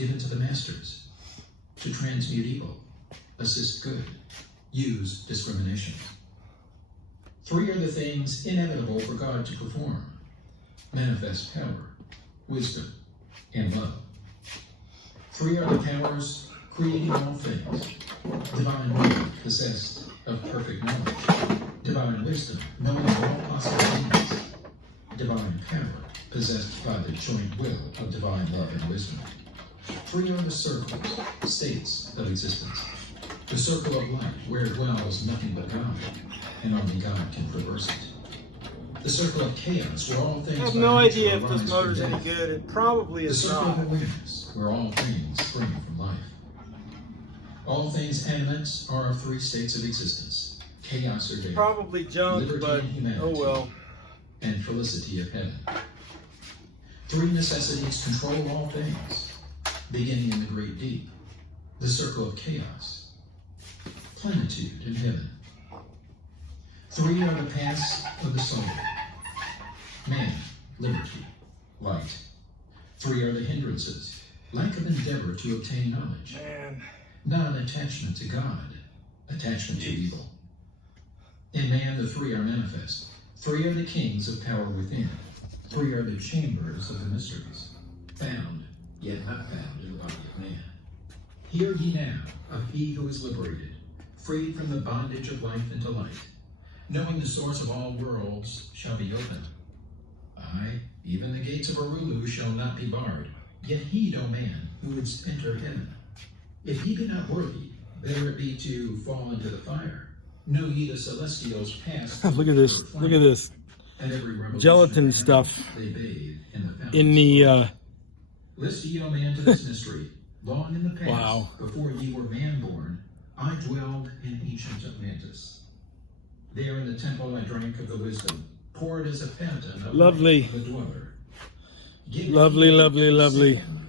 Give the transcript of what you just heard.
given to the masters, to transmute evil, assist good, use discrimination. 3 are the things inevitable for God to perform: manifest power, wisdom, and love. 3 are the powers creating all things: divine will possessed of perfect knowledge, divine wisdom knowing all possible things, divine power possessed by the joint will of divine love and wisdom. 3 are the circles, states of existence: the circle of light where dwells nothing but God, and only God can traverse it. The circle of chaos where all things I have no idea if this motor's any good. It probably is not. The circle not. of awareness where all things spring from life. All things animate are of 3 states of existence: chaos or death, Probably junk, liberty but and humanity, oh well. and felicity of heaven. 3 necessities control all things, beginning in the great deep, the circle of chaos, plenitude in heaven. 3 are the paths of the soul: man, liberty, light. 3 are the hindrances: lack of endeavor to obtain knowledge, Man. non-attachment to God, attachment to evil. In man, the 3 are manifest. 3 are the kings of power within. 3 are the chambers of the mysteries, found, yet not found in the body of man. Hear ye now of he who is liberated, freed from the bondage of life into light, knowing the source of all worlds shall be opened. Aye, even the gates of Arulu shall not be barred, yet heed, O man, who wouldst enter heaven. If ye be not worthy, better it be to fall into the fire. Know ye the celestials pass. Look at this. Look at this. And every revolution Gelatin in stuff heaven, they bathe in the fountains in the of life. List ye, O man, to this mystery. Long in the past, Wow. before ye were man-born, I dwelled in ancient Atlantis. There in the temple I drank of the wisdom, poured as a fountain of Lovely. life of the dweller. Give Lovely, ye lovely, to lovely. sin,